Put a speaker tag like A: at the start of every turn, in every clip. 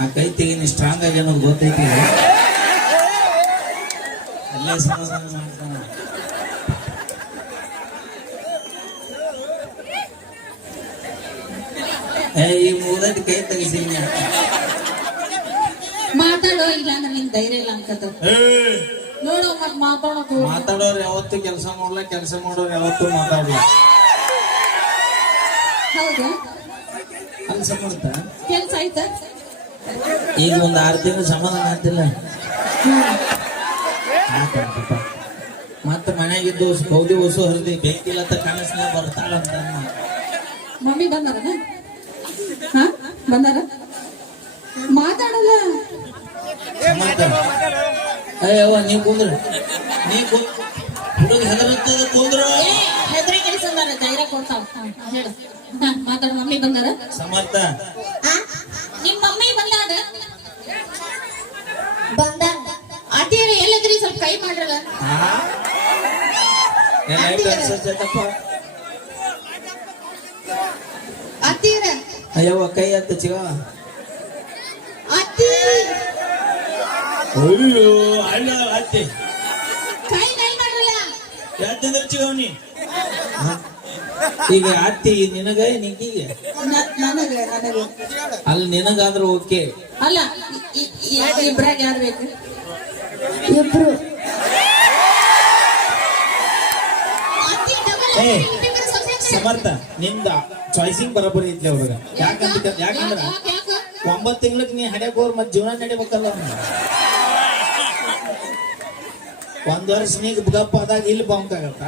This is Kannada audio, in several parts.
A: ಆ ಕೈ ತೆಗಿನ ಸ್ಟ್ರಾಂಗ್ ಆಗಿ ಅನ್ನೋದು ಗೊತ್ತೈತಿ. ಅಲ್ಲೇ ಸಮಾಧಾನ ಮಾಡ್ತಾನ. ಏ ಈ ಮೂರೈದು ಕೈ ತೆಗಿಸಿ
B: ಮಾತಾಡೋ ಇಲ್ಲ ಅಂದ್ರೆ ಧೈರ್ಯ ಇಲ್ಲ ಅನ್ಕತ ನೋಡು ಮತ್ ಮಾತಾಡೋದು.
A: ಮಾತಾಡೋರು ಯಾವತ್ತು ಕೆಲಸ ಮಾಡಲ್ಲ ಕೆಲಸ ಮಾಡೋರು ಯಾವತ್ತು ಮಾತಾಡಲ್ಲ.
B: ಹೌದು?
A: ಕೆಲಸ
B: ಆಯ್ತಾ?
A: ಈಗ ಒಂದು ಆರು ತಿಂಗಳು ಸಮಾಧಾನ ಆಗ್ತಿಲ್ಲ. ಮತ್ತೆ ಮನೆಯಾಗಿದ್ದು ಕೌದಿ ಹೊಸು ಹರಿದಿ ಬೆಂಕಿ ಇಲ್ಲ ಕನಸಿನ ಬರ್ತಾಳಂತ
B: ಮಮ್ಮಿ ಬಂದಾರ ಹಾ? ಬಂದಾರ? ಮಾತಾಡಲ್ಲ.
A: ಅಯ್ಯವ್ವ ನೀ ಕುಂದ್ರ. ನೀ ಕುಂದ್ರ ಹುಡುಗ ಹೆದರುತ್ತದ ಕುಂದ್ರ.
B: ಹೆದರಿ ಕೆಲಸ ಧೈರ್ಯ ಕೊಡ್ತಾವ. ಹೇಳ. ಮಾತಾಡು ಮಮ್ಮಿ ಬಂದಾರ?
A: ಸಮರ್ಥ.
B: ನಿಮ್ ಮಮ್ಮಿ ಬಂದಾರ
C: ಬಂದಾರ
B: ಅತಿಯರು ಎಲ್ಲಿದ್ರಿ? ಸ್ವಲ್ಪ ಕೈ ಮಾಡ್ರಲ್ಲ?
C: ಅತ್ತೀರ
A: ಅಯ್ಯವ್ವ ಕೈ ಹತ್ತ ಚಿಗ
C: ಅತ್ತಿ
A: ಅಯ್ಯೋ ಅಲ್ಲ ಅತ್ತಿ
B: ಕೈ ಕೈ ಮಾಡ್ರಲ್ಲ.
A: ಯಾಕಂದ್ರೆ ಚಿಗವನಿ ಈಗ ಅತ್ತಿ ನಿನಗ ನಿಂಗಿಗೆ
B: ನ- ನನಗೆ ನನಗೆ.
A: ಅಲ್ಲಿ ನಿನಗಾದ್ರೂ ಓಕೆ.
B: ಅಲ್ಲ ಇ- ಇ- ಇಬ್ರಾಗ ಯಾರು ಬೇಕು?
C: ಇಬ್ರು.
A: ಏ. ಸಮರ್ಥ ನಿಂದ ಚಾಯ್ಸಿಂಗ್ ಬರೋಬ್ಬರಿ ಐತಿ ಅವ್ರ ಯಾಕಂತ ಯಾಕಂದ್ರ
B: ಯಾಕ್- ಯಾಕ್- ಯಾಕ್?
A: ಒಂಬತ್ತು ತಿಂಗ್ಳಕ್ ನೀ ಹಡ್ಯಾಕ್ ಹೋರ್ ಮತ್ ಜೀವನ ನಡಿಬೇಕಲ್ಲ ಅವ್ನು. ಒಂದ್ ವರ್ಷ ನೀಗ ಗಪ್ಪ ಆದಾಗ ಇಲ್ಲಿ ಬಾಂಕ್ ಆಗತ್ತ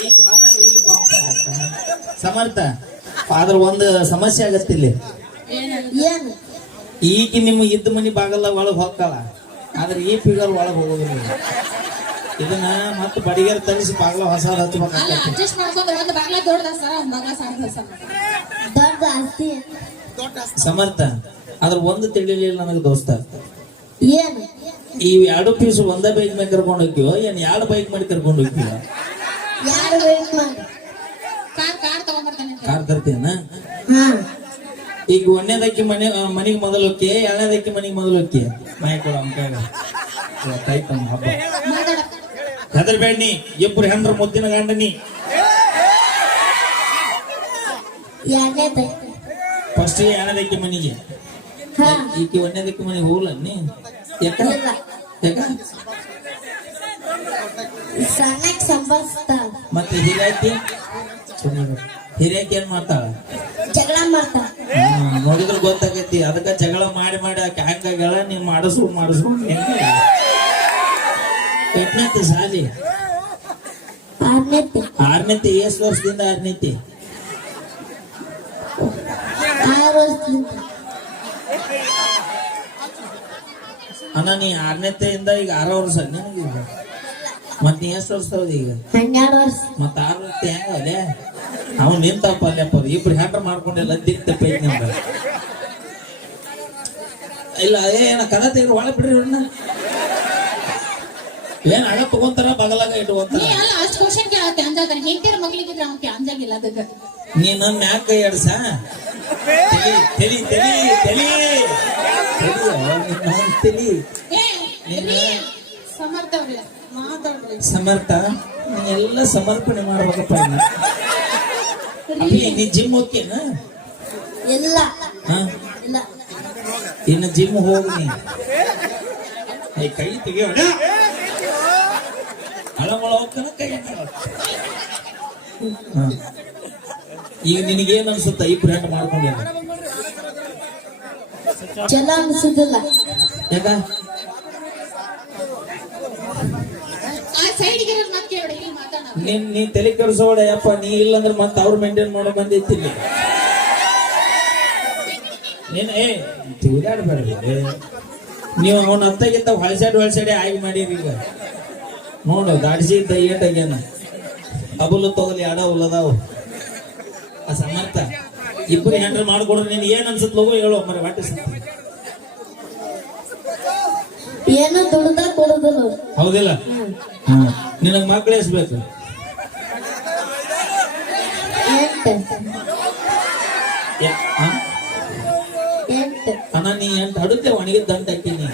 A: ಈಗ ಆದಾಗ ಇಲ್ಲಿ ಬಾಂಕ್ ಆಗತ್ತ ಸಮರ್ಥ. ಆದ್ರ ಒಂದು ಸಮಸ್ಯೆ ಆಗತ್ತೆ ಇಲ್ಲಿ?
C: ಏನು?
A: ಈಗ ನಿಮ್ಮ ಇದ್ದ ಮನಿ ಬಾಗಲ್ಲ ಒಳಗೆ ಹೋಗಲ್ಲ ಆದ್ರೆ ಈ ಫಿಗರ್ ಒಳಗೆ ಹೋಗೋದಿಲ್ಲ ಇದನ್ನ ಮತ್ತೆ ಬಡಿಗೆರ್ ತರಿಸಿ ಬಾಗಲ ಹೊಸ ಸಮರ್ಥ ಅದ್ರ ಒಂದು ತಿಳಿಲಿಲ್ಲ ನನಗೆ ದೋಸ್ತ.
C: ಏನು?
A: ಈ ಎರಡು ಪೀಸ್ ಒಂದೇ ಬೈಕ್ ಮೇಲೆ ಕರ್ಕೊಂಡು ಹೋಗ್ತೀವೋ ಏನ್ ಎರಡು ಬೈಕ್ ಮಾಡಿ ಕರ್ಕೊಂಡು ಹೋಗ್ತೀವ
B: ಕಾರ್
C: ಹಾ.
A: ಈಗ ಒಂದೇದಕ್ಕೆ ಮನೆ ಮನೆಗೆ ಮೊದಲು ಹೋಗಿ ಎರಡನೇದಕ್ಕೆ ಮನೆಗೆ ಮೊದಲು ಹೋಗಿ ಮನೆ ಕೊಡ ನಮ್ಮ ಹಬ್ಬ. ಹೆದರ್ಬೇಡ ನೀ ಇಬ್ರು ಹೆಂಡ್ರ ಮುದ್ದಿನ ಗಂಡನಿ. ಫಸ್ಟ್ ಎರಡನೇದಕ್ಕೆ ಮನೆಗೆ. ಈಕೆ ಒಂದನೇದಕ್ಕಿ ಮನೆಗೆ ಹೋಗ್ಲ ನೀ ಯಾಕ? ಯಾಕ ಮತ್ತೆ ಹಿರಿಯಾಕಿ ಹಿರಿಯಾಕಿ ಏನ್ ಮಾಡ್ತಾಳ?
C: ಜಗಳ ಮಾಡ್ತಾಳ.
A: ಹ್ಮ್, ನೋಡಿದ್ರೆ ಗೊತ್ತಾಗೈತಿ. ಅದಕ್ಕ ಜಗಳ ಮಾಡಿ ಮಾಡಿ ಆಕೆ ಹಂಗಾಗ್ಯಾಳ ನೀನ್ ಮಾಡಿಸು ಮಾಡಿಸು ಎಂಟನೇತಿ ಸಾಲಿ?
C: ಆರ್ನೇತಿ
A: ಎಸ್ ಎಷ್ಟು ವರ್ಷದಿಂದ. ಆರ್ನೇತಿ ಅಣ್ಣ ನೀ ಆರ್ನೇತೆಯಿಂದ ಈಗ ಆರು ವರ್ಷ ನಿನಗೆ ಮತ್ ನೀ ಎಷ್ಟು ವರ್ಷ ಹೌದು ಈಗ?
C: ಹನ್ನೆರಡು ವರ್ಷ.
A: ಮತ್ತ ಆರು ವರ್ಷ ಹೆಂಗ ಅದೇ? ಅವ್ ನಿಂತಪ್ಪ ಅಲ್ಲಪ್ಪ ಇಬ್ರು ಹ್ಯಾಂಡ್ರ ಮಾಡ್ಕೊಂಡೆಲ್ಲ ದಿಕ್ತಪ್ಪ ತಪ್ಪೈತಿ ನಿಮ್ಗ ಇಲ್ಲ ಏನ ಕದ ತೆಗ್ರು ಒಳ ಬಿಡ್ರಿ ಇವ್ರನ್ನ. ಏನ್ ಹಣ ತಗೊಂತಾರ ಬಗಲಾಗ ಇಟ್ಕೊಂತಾರ?
B: ಅಷ್ಟು ಕ್ವಶನ್ ಕೇಳತ್ತೆ ಹೆಂಡತಿರ ಅಂಜಾಗಿಲ್ಲ ಅದಕ್ಕೆ.
A: ನೀನ್ ನನ್ನ ಮ್ಯಾಕ ಕೈ ತಲಿ ತಲಿ ತಲಿ ತಲಿ. ತಲಿ
B: ರೀ, ಸಮರ್ಥ ಅವ್ರೆ, ಮಾತಾಡ್ರಿ
A: ಸಮರ್ಥ ಎಲ್ಲ ಸಮರ್ಪಣೆ ಮಾಡ್ಬೇಕಪ್ಪ. ಅಪ್ಪಿ ನೀ ಜಿಮ್ ಹೋಗ್ತೇನ
C: ಇಲ್ಲ.
A: ಹಾ?
C: ಇಲ್ಲ.
A: ಇನ್ನು ಜಿಮ್ ಹೋಗಿ ನೀ ಕೈ ತೆಗಿಯೋಣ ಹಳಮಳ ಹೋಗ್ತಾನ ಕೈ. ಈಗ ನಿನಗೇನ್ ಅನ್ಸುತ್ತ? ಈ ಬ್ರ್ಯಾಂಡ್ ಮಾಡ್ಕೊಂಡೇನ
C: ಚಲೋ ಅನ್ಸುದಿಲ್ಲ.
A: ಯಾಕ?
B: ಸೈಡ್ಗೆ ಇರೋದು ಮತ್ತೆ ಕೇಳಿ ಇಲ್ಲಿ
A: ನೀನ್ ನೀ ತಲೆ ಕೆಡಿಸೋಡ ಯಪ್ಪ ನೀ ಇಲ್ಲಂದ್ರೆ ಮತ್ತೆ ಅವ್ರು ಮೇಂಟೈನ್ ಮಾಡೋ ಬಂದಿತ್ತಿಲ್ಲಿ ಇಲ್ಲಿ ನೀನ್ ಏ ತಿರುಗಾಡ್ಬೇಡ್ರಿ ನೀವು ಅವನ ಅತ್ತಗಿಂತ ಹೊಳಸಾಡಿ ಹೊಳಸಾಡಿ ಆಗಿ ಮಾಡಿರಿ ಈಗ. ನೋಡು ದಾಡಿಸಿ ಏಟಾಗ್ಯಾನ ಅಬುಲು ತಗೊಲಿ ಅಡ ಉಲ್ಲದಾವು ಆ ಸಮರ್ಥ. ಇಬ್ಬರು ಹ್ಯಾಂಡಲ್ ಮಾಡ್ಕೊಡ್ರಿ ನಿನ್ ಏನ್ ಅನ್ಸುತ್ತ ಲಗು ಹೇಳು ಮರ ವಾಟಿ
C: ಏನು ದುಡ್ದ ಅವ್ರು.
A: ಹೌದಿಲ್ಲ? ನಿನಗ್ ಮಕ್ಳು ಎಸ್ಬೇಕು? ಅಣ್ಣ ನೀ ಎಂಟು ಹಡುತ್ತೆ ಒಣಗಿದ ದಂಟ ಹಾಕಿನಿ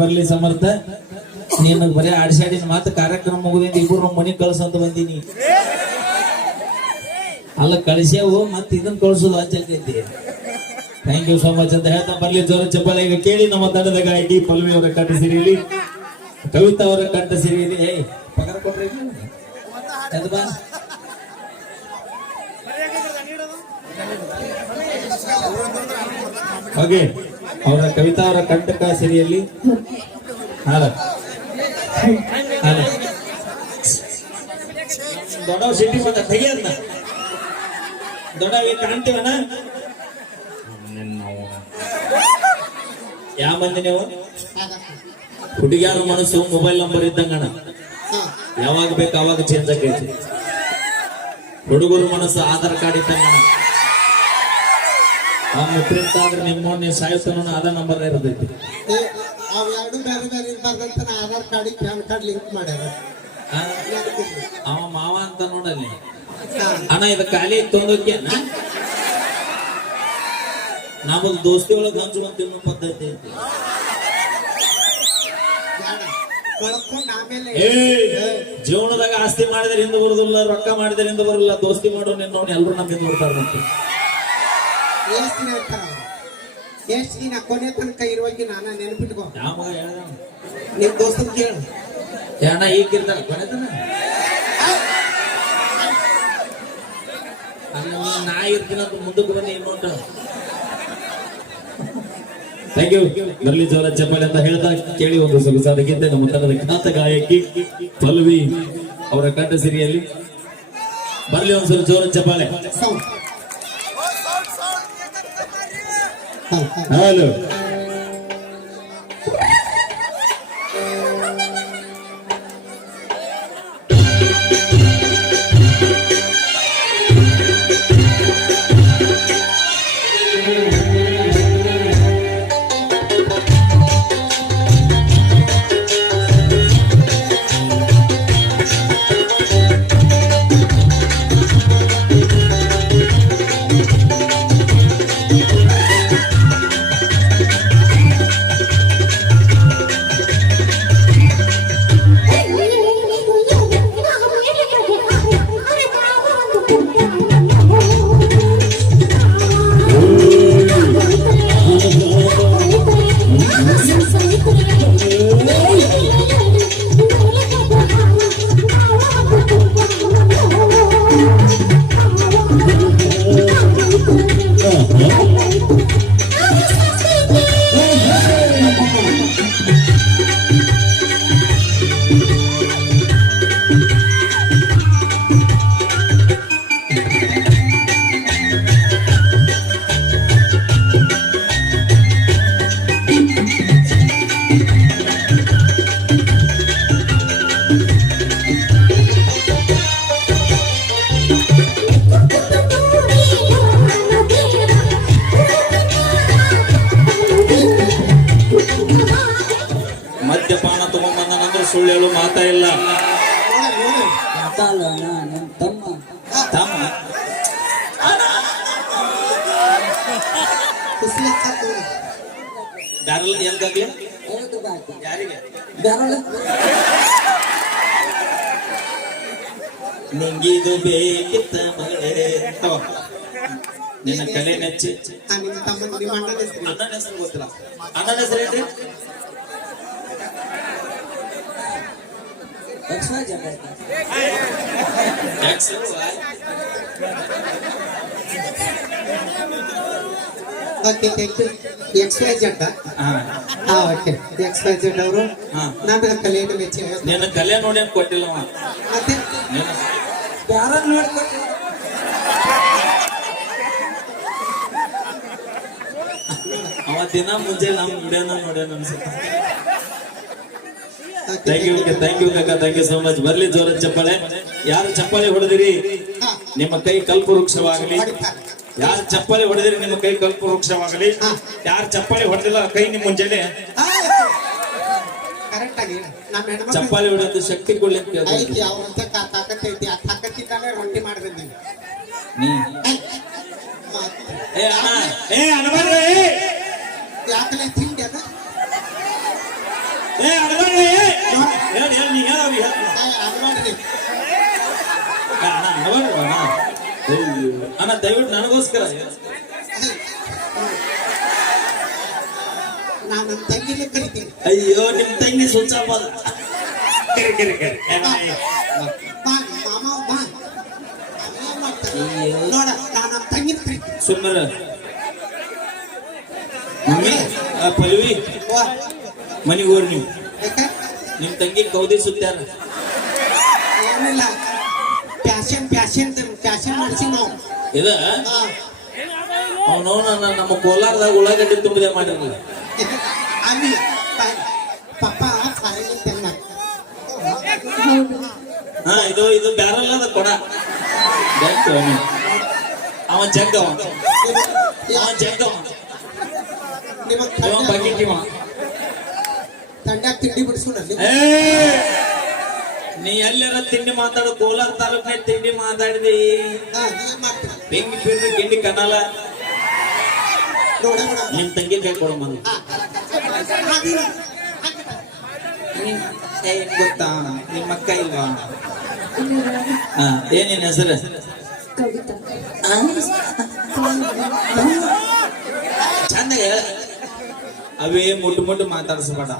A: ಬರ್ಲಿ ಸಮರ್ಥ. ನೀನು ಬರೀ ಆಡ್ಸಾಡಿನ ಮಾತು ಕಾರ್ಯಕ್ರಮ ಮುಗಿದಿಂದ ಇಬ್ಬರು ಮನಿ ಕಳ್ಸಂತ ಬಂದೀನಿ. ಅಲ್ಲ ಕಳಿಸ್ಯಾವು ಮತ್ತೆ ಇದನ್ನ ಕಳ್ಸೋದು ಆಚೈತಿ ಥ್ಯಾಂಕ್ ಯು ಸೋ ಮಚ್ ಅಂತ ಹೇಳ್ತಾ ಬರ್ಲಿ ಜೋರ ಚಪ್ಪಲ ಈಗ ಕೇಳಿ ನಮ್ಮ ತಂಡದ ಗಾಯಕಿ ಪಲ್ವಿ ಅವರ ಕಂಠ ಸಿರಿಯಲ್ಲಿ ಕವಿತಾ ಅವರ ಕಂಠ ಸಿರಿಯಲ್ಲಿ ಏಯ್, ಪಗಾರ ಹಾಗೆ, ಅವರ ಕವಿತಾ ಅವರ ಕಂಟಕ ಸಿರಿಯಲ್ಲಿ ಸಿಟ್ಟಿ ಮತ್ತೆ ಸಿಟಿ ಬಂದ ತೆಗಿಯದ್ನ ದೊಡ್ಡವ ಕಾಣ್ತೀವನ? ಯಾವ ಮಂದಿ ನೀವು ಹುಡುಗಿಯಾರ ಮನಸ್ಸು ಮೊಬೈಲ್ ನಂಬರ್ ಇದ್ದಂಗಣ ಯಾವಾಗ ಬೇಕು ಅವಾಗ ಚೇಂಜ್ ಆಗೈತಿ ಹುಡುಗರ ಮನಸ್ಸು ಆಧಾರ್ ಕಾರ್ಡ್ ಇದ್ದಂಗಣ ನಮ್ಮ ಪ್ರಿಂಟ್ ಆದ್ರೆ ನಿಮ್ಮ ನೀವು ಸಾಯಿಸ್ತಾನ ಅದ ನಂಬರ್ ಇರ್ತೈತಿ
D: ಕಾರ್ಡ್ ಪ್ಯಾನ್ ಕಾರ್ಡ್ ಲಿಂಕ್
A: ಅವ ಮಾವ ಅಂತ ನೋಡಲ್ಲಿ. ಅಣ್ಣ, ಇದು ಖಾಲಿ ತೊಂದೋಕ್ಯ ನಮ್ಮದು ದೋಸ್ತಿ ಒಳಗೆ ಹಂಚ್ಕೊಂಡ್ ತಿನ್ನೋ ಪದ್ಧತಿ ಐತಿ.
D: ಕಳ್ಕೊಂಡ್ ಆಮೇಲೆ
A: ಏ ಜೀವನದಾಗ ಆಸ್ತಿ ಮಾಡಿದ್ರೆ ಹಿಂದೆ ಬರುದಿಲ್ಲ ರೊಕ್ಕ ಮಾಡಿದ್ರೆ ಹಿಂದೆ ಬರಲ್ಲ ದೋಸ್ತಿ ಮಾಡೋ ನಿನ್ನ ನೋಡಿ ಎಲ್ರು ನಮ್ಗೆ ಬರ್ತಾರಂತೆ
D: ಎಷ್ಟ್ ದಿನ ಇರ್ತಾರ? ಎಷ್ಟ್ ದಿನ ಕೊನೆ ತನಕ ಇರುವಾಗಿ ನಾನ ನೆನಪಿಟ್ಕೊ.
A: ಯಾವ ಹೇಳ್ದ?
D: ನಿಮ್ ದೋಸ್ತನ್ ಕೇಳು.
A: ಏ ಅಣ್ಣ ಈಗ ಇರ್ತಾರ ಕೊನೆತನ ಅಲ್ಲ ನಾ ನಾ ಅಂತ ಮುಂದಕ್ಕೆ ಬನ್ನಿ ಇನ್ನೊಂದು. ಥ್ಯಾಂಕ್ ಯು ಬರ್ಲಿ ಜೋರ ಚಪ್ಪಾಳೆ ಅಂತ ಹೇಳ್ತಾ ಕೇಳಿ ಒಂದು ಸೊಗಸಾದ ಅದಕ್ಕಿಂತ ನಮ್ಮ ತಂಡದ ಖ್ಯಾತ ಗಾಯಕಿ ಪಲ್ವಿ ಅವರ ಕಂಠ ಸಿರಿಯಲ್ಲಿ. ಬರಲಿ ಒಂದ್ಸಲ ಜೋರ ಚಪ್ಪಾಳೆ. ಹಲೋ
D: ನೋಡು, ನೋಡು.
A: ತಮ್ಮ
D: ಕುಸ್ಲಿ ಹಚ್ಚಾಕ್ ನೋಡು.
A: ಬ್ಯಾರಲ್ ಎಂದಾಗ್ಲಿ ಯಾರಿಗೆ ನಿಂಗಿದು ಬೇಕಿತ್ತ ಮಗಳೇ ತಗೋ. ನಿನ್ನ ಕಲೆ ನೆಚ್ಚಿ
D: ಆ, ನಿಮ್ ತಮ್ಮನ್ ನಿಮ್ಮ ಅಣ್ಣನ ಹೆಸ್ರು
A: ಅಣ್ಣನ ಹೆಸರು ಗೊತ್ತಿಲ್ಲ ಅಣ್ಣನ ಹೆಸರು ಏನ್ರಿ X, Y.
D: Okay thank you X Y Z
A: ಹಾ.
D: ಹಾ ಓಕೆ ಎಕ್ಸ್ ವೈ ಜೆಡ್ ಅವರು
A: ಹಾ.
D: ನನ್ನ ಕಲೆಯನ್ನು ಮೆಚ್ಚಿ
A: ನಿನ್ನ ಕಲೆ ನೋಡಿ ಏನ್ ಕೊಟ್ಟಿಲ್ಲ.
D: ಮತ್ತೆ? ಯಾರ ನೋಡ್ಕೊಂಡು
A: ಅವ ದಿನ ಮುಂಜಾನೆ ನಮ್ಮ ನೋಡ್ಯಾನ ನೋಡ್ಯಾನ ಅನ್ಸುತ್ತೆ. ಥ್ಯಾಂಕ್ ಯು ಥ್ಯಾಂಕ್ ಯು ಕಾಕ ಥ್ಯಾಂಕ್ ಯು ಸೋ ಮಚ್ ಬರ್ಲಿ ಜೋರ ಚಪ್ಪಾಳೆ. ಯಾರು ಚಪ್ಪಾಳೆ ಹೊಡೆದಿರಿ? ನಿಮ್ಮ ಕೈ ಕಲ್ಪವೃಕ್ಷವಾಗಲಿ. ಯಾರು ಚಪ್ಪಾಳೆ ಹೊಡೆದಿರಿ? ನಿಮ್ಮ ಕೈ ಕಲ್ಪವೃಕ್ಷವಾಗಲಿ. ಯಾರು ಚಪ್ಪಾಳೆ ಹೊಡೆದಿಲ್ಲ ಕೈ ನಿಮ್ ಮುಂಜಾನೆ. ಚಪ್ಪಾಳೆ ಹೊಡೆದು ಶಕ್ತಿ ಕೊಡ್ಲಿಕ್ಕೆ
D: ರೊಟ್ಟಿ
A: ಏ
D: ಯಾಕಲೆ ತಿಂಡಿ ಅದ?
A: ಏ ಹೇಳ ಹೇಳ ನೀ ಹೇಳ ಅವ್ರಿಗೆ ಹೇಳ
D: ಅನ್ಮಾಡ್ರಿ
A: ಅಣ್ಣ ಅಣಬಾರ್ರಿ ಅಣ್ಣ ಅಯ್ಯೋ. ಅಣ್ಣ ದಯವಿಟ್ಟು ನನಗೋಸ್ಕರ.
D: ನಾನು ನಮ್ಮ ತಂಗಿನೇ ಕರಿತೀನಿ.
A: ಅಯ್ಯೋ ನಿಮ್ ತಂಗಿ ಸುಚ್ಚಾಪ ಕರಿ ಕರಿ ಕರಿ. ಏ,
D: ಬಾ,
A: ಏ,
D: ಬಾ, ಮಾಮ ಬಾ. ಅಮ್ಮ ಮಾಡ್ತಾರೆ.
A: ಅಯ್ಯೋ.
D: ನೋಡ ನಾನು ನಮ್ಮ ತಂಗಿನ ಕರಿತೀನಿ.
A: ಸುಮ್ಮನೆ. ಮಮ್ಮಿ ಆ ಪಲ್ವಿ ಮನೆಗೆ ಹೋಗ್ರಿ ನೀವು.
D: ಯಾಕೆ?
A: ನಿಮ್ ತಂಗಿ ಕೌದಿ ಸುತ್ತಾರ
D: ಏನಿಲ್ಲ. ಪ್ಯಾಶನ್ ಪ್ಯಾಶನ್ ಫ್ಯಾಷನ್ ಮಾಡಿಸಿ ನಾವು.
A: ಇದ?
D: ಹಾ.
A: ನನ್ನ ನಮ್ಮ ಕೋಲಾರದಾಗ ಉಳ್ಳಾಗಡ್ಡಿ ತುಂಬಿದೆ ಮಾಡಿರಲಿಲ್ಲ
D: ಅಲ್ಲಿ ಪಪ್ಪ ಫಾರಿನ್
A: ಹಾ ಇದು ಇದು ಬ್ಯಾರಲ್ ಅದ ಕೊಡ. ಅವನು. ಅವ ಜಗ್ಗ ಅವ. ಅವನ್ ಜಗ್ಗ
D: ನಿಮಗೆ
A: ಬಕೆಟ್ ಇವ.
D: ತಂಡ್ಯಾಗ ತಿಂಡಿ ಬಿಡಿಸೋಣ
A: ನೀ ಎಲ್ಲರ ತಿಂಡಿ ಮಾತಾಡು ಕೋಲಾರ ತಾಲೂಕಿನ ತಿಂಡಿ ಮಾತಾಡಿದಿ.
D: ಹಾ ಏನ್
A: ತಿಂಡಿ ಗಿಂಡಿ ಕನಲ ನಿಮ್ ತಂಗಿ ಕೈ ಕೊಡು ಮನ ಗೊತ್ತಾ? ನಿಮ್ಮ ಅಕ್ಕ ಇಲ್ವಾ? ಏನಿನ ಹೆಸರು?
C: ಕವಿತಾ.
A: ಚಂದ ಹೇಳ. ಅವೇ ಮುಟ್ಟು ಮುಟ್ಟು ಮಾತಾಡಿಸ್ಬೇಡ.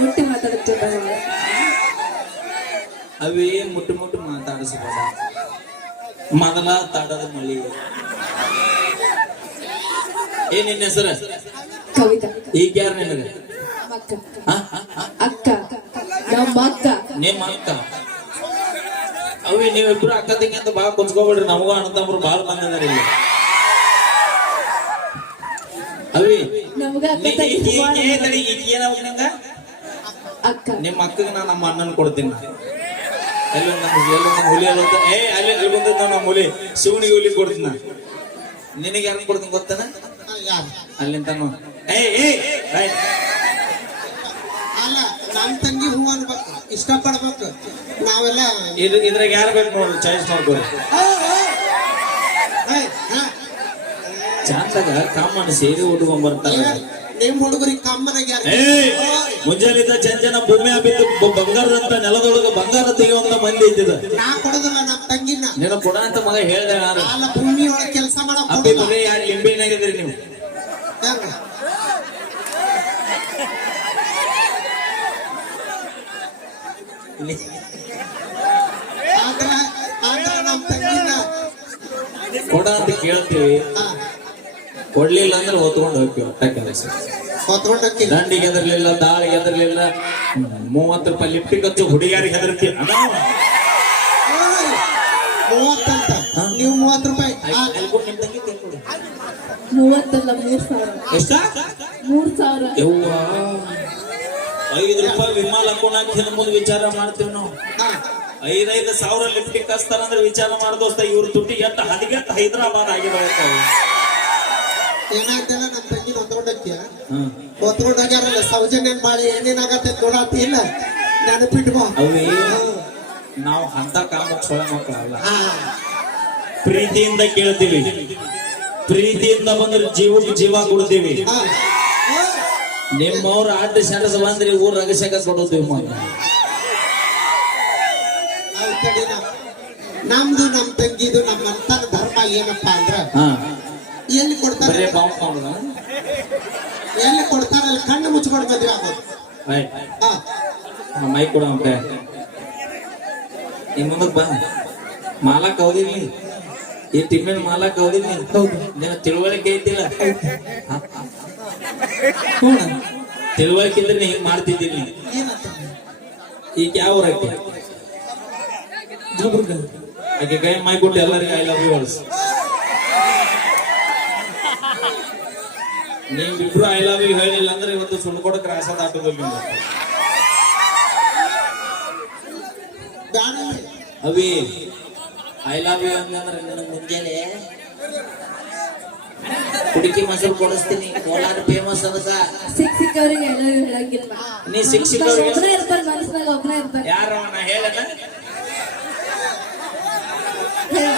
C: ಮುಟ್ಟಿ ಮಾತಾಡುತ್ತೇವೆ
A: ಅವೇ ಮುಟ್ಟು ಮುಟ್ಟು ಮಾತಾಡಿಸ್ಬೇಡ ಮೊದಲ ತಡದ ಮಳಿ ನಿನ್ನ ಹೆಸರು?
C: ಕವಿತಾ.
A: ಈಗ ಯಾರು ನಿನಗೆ?
C: ನಮ್ಮ ಅಕ್ಕ? ಅಕ್ಕ. ನಮ್ಮ ಅಕ್ಕ.
A: ನಿಮ್ಮ ಅಕ್ಕ. ಅವೇ ನೀವಿಬ್ರು ಅಕ್ಕ ತಂಗಿ ಅಂತ ಬಾಳ ಕುಂಚ್ಕೋಬೇಡ್ರಿ. ನಮಗೂ ಅಣ್ಣತಮ್ಮರು ಬಾಳ ಬಂದಿದಾರೆ ಇಲ್ಲಿ. ಅವಿ ನಿಮ್ಮ ಅಕ್ಕಗೆ ನಾನು ನಮ್ಮ ಅಣ್ಣನ ಕೊಡ್ತೀನಿ. ಒಂದು ನಮ್ಮ- ಹುಲಿ ಏ ಅಲ್ಲಿ ಅಲ್ಲಿ ಬಂದಿದ್ದ ನಮ್ಮ ಹುಲಿ. ಶಿವನಿಗೆ ಹುಲಿ ಕೊಡ್ತೀನಿ ನಾನು. ನಿನಗೆ ಯಾರು ಕೊಡ್ತೀನಿ ಗೊತ್ತನ? ಅಲ್ಲಿಂದ ಏ ಏ
D: ಅಲ್ಲ ನಮ್ ತಂಗಿ ಹೂ ಅನ್ಬೇಕು. ಇಷ್ಟಪಡ್ಬೇಕು. ನಾವೆಲ್ಲ
A: ಇದು ಇದ್ರಾಗ ಯಾರು ಬೇಕು ನೋಡ್ರಿ ಚಾಯ್ಸ್
D: ಹಾ.
A: ಚಂದಾಗ ಕಾಮಣ್ಣ ಸೇರಿ ಉಟ್ಕೊಂಡ್ ಬರ್ತಾರೆ
D: ನಿಮ್ ಹುಡುಗರಿಗೆ ಕಮ್ಮನಾಗ್ಯಾರ
A: ಏ ಮುಂಜಾನಿಂದ ಚಂದನ ಭೂಮಿ ಬಿದ್ದು ಬಂಗಾರದಂತ ನೆಲದೊಳಗ ಬಂಗಾರ ತೆಗೆಯುವಂತ ಮಂದಿ ಇದ್ದಿದ.
D: ನಾ ಕೊಡೋದಿಲ್ಲ ನಮ್ ತಂಗಿನ.
A: ನಿನ್ನ ಕೊಡ ಅಂತ ಮಗ ಹೇಳ್ದೆ ನಾನು.
D: ಅಲ್ಲ ಭೂಮಿ ಒಳಗೆ ಕೆಲಸ ಮಾಡಕ್
A: ಅಪ್ಪಿ ಮನೆ ಯಾರು ಲಿಂಬೆನಾಗಿದ್ರಿ ನೀವು? ಕೊಡ ಅಂತ ಕೇಳ್ತೀವಿ. ಕೊಡ್ಲಿಲ್ಲ ಅಂದ್ರೆ ಹೊತ್ಕೊಂಡು ಹೋಗ್ತೀವಿ ಒಟ್ಟ ಕೆಲಸ. ದಂಡಿಗೆ ಹೆದರ್ಲಿಲ್ಲ ದಾಳಿಗೆ ಹೆದರ್ಲಿಲ್ಲ ಮೂವತ್ತು ರೂಪಾಯಿ ಲಿಫ್ಟಿಗೆ ಹಚ್ಚು ಹುಡುಗಿಯರಿಗೆ ಹೆದರ್ತೀವಿ.
D: ಮೂವತ್ತಂತ? ನೀವು ಮೂವತ್ತು ರೂಪಾಯಿ.
C: ಮೂವತ್ತಲ್ಲ ಮೂರ್ ಸಾವಿರ.
A: ಎಷ್ಟ?
C: ಮೂರ್ ಸಾವಿರ.
A: ಯವ್ವ. ಐದು ರೂಪಾಯಿ ವಿಮಾನ ಹಾಕೊಂಡ್ ಮುಂದೆ ವಿಚಾರ ಮಾಡ್ತೀವಿ ನಾವು. ಐದೈದು ಸಾವಿರ ಲಿಫ್ಟಿಗೆ ಕಸ್ತಾರಂದ್ರೆ ವಿಚಾರ ಮಾಡ್ದೋಸ್ತ ಇವ್ರ ತುಟ್ಟಿ ಎತ್ತ ಹದಿಗೆಟ್ಟ ಹೈದರಾಬಾದ್ ಆಗಿದಾವೆ
D: ಏನಾಯ್ತಲ್ಲ ನಮ್ಮ ತಂಗಿನ ಹೊತ್ಕೊಂಡೋಗ್ತೀಯ?
A: ಹ್ಮ್.
D: ಸೌಜನ್ಯ ಮಾಡಿ ಏನೇನಾಗತ್ತೆ ನೋಡಾತಿ ಇಲ್ಲ? ನೆನಪಿಟ್ಕೋ
A: ಅವೇ ನಾವು ಅಂತ ಕಾಮ ಮಕ್ಕಳಲ್ಲ
D: ಹಾ.
A: ಪ್ರೀತಿಯಿಂದ ಕೇಳ್ತೀವಿ. ಪ್ರೀತಿಯಿಂದ ಬಂದ್ರೆ ಜೀವಕ್ಕೆ ಜೀವ ಕೊಡ್ತೀವಿ. ನಿಮ್ಮವ್ರ ಆಟ ಸೆಣಸ ಬಂದ್ರೆ ಊರ್ ರಗಸಕ ಕೊಡುತ್ತೀವಿ ಮಗ.
D: ನಮ್ದು ನಮ್ ತಂಗಿದು ನಮ್ಮ ಅಂತ ಧರ್ಮ ಏನಪ್ಪಾ ಅಂದ್ರ
A: ಹಾ.
D: ಎಲ್ಲಿ ಕೊಡ್ತಾರೆ?
A: ಬರೇ ಬಾಂಬ್
D: ಎಲ್ಲಿ ಕೊಡ್ತಾರೆ? ಅಲ್ಲಿ ಕಣ್ಣು ಮುಚ್ಕೊಂಡು ಮದ್ವೆ ಆಗೋದು. ಹಾ.
A: ಮೈ ಕೊಡ ಅಂತ ಮುಂದಕ್ ಬಾ. ಮಾಲಕ್ ಹೌದಿಲ್ಲ? ಈ ತಿಮ್ಮಿನ ಮಾಲಕ್ ಹೌದಿಲ್ಲ ಹೌದು ನಿನ್ನ ತಿಳುವಳಿಕೆ ಐತಿಲ್ಲ? ಹ್ಞೂ. ತಿಳುವಳಿಕೆ ಇದ್ರೆ ನೀ ಹಿಂಗ್ ಈಗ ಯಾವ ಊರಕ್ಕೆ ಆಕೆ ಕೈ ಮೈ ಕೊಟ್ಟು ಎಲ್ಲರಿಗೂ ಐ ಲವ್ ಯು ನೀವಿಬ್ರು ಐ ಲವ್ ಯು ಹೇಳಿಲ್ಲ ಅಂದ್ರೆ ಇವತ್ತು ಸುಳ್ಳು ಕ್ರಾಸ ದಾಟೋದಿಲ್ಲ ಅವಿ ಐ ಲವ್ ಯು ಅಂದ್ರೆ ಮುಂಜಾನೆ ಹುಡುಕಿ ಮೊಸರು ಕೊಡಿಸ್ತೀನಿ. ಕೋಲಾರ ಫೇಮಸ್ ಅದಕ್ಕ
C: ಸಿಕ್ ಸಿಕ್ಕವ್ರಿಗೆ ಎಲ್ಲ ಹೇಳಂಗಿಲ್ಲ
A: ನೀ ಸಿಕ್ ಸಿಕ್ಕವ್ರಿಗೆ
C: ಒಬ್ಬನೇ ಇರ್ತಾರೆ ಮನಸ್ನಾಗ ಒಬ್ಬನೇ ಇರ್ತಾರೆ.
A: ಯಾರು ನಾ ಹೇಳನ
C: ಹೇಳ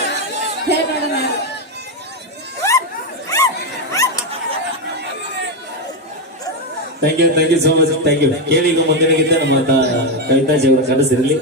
C: ಹೇಳ ನೋಡೋಣ ಯಾರು
A: thank you thank you so much thank you ಕೇಳಿ ಈಗ ಮುಂದಿನ ಗೀತೆ ನಮ್ಮ ಕವಿತಾ ಅವರ ಕನಸಿರಲಿ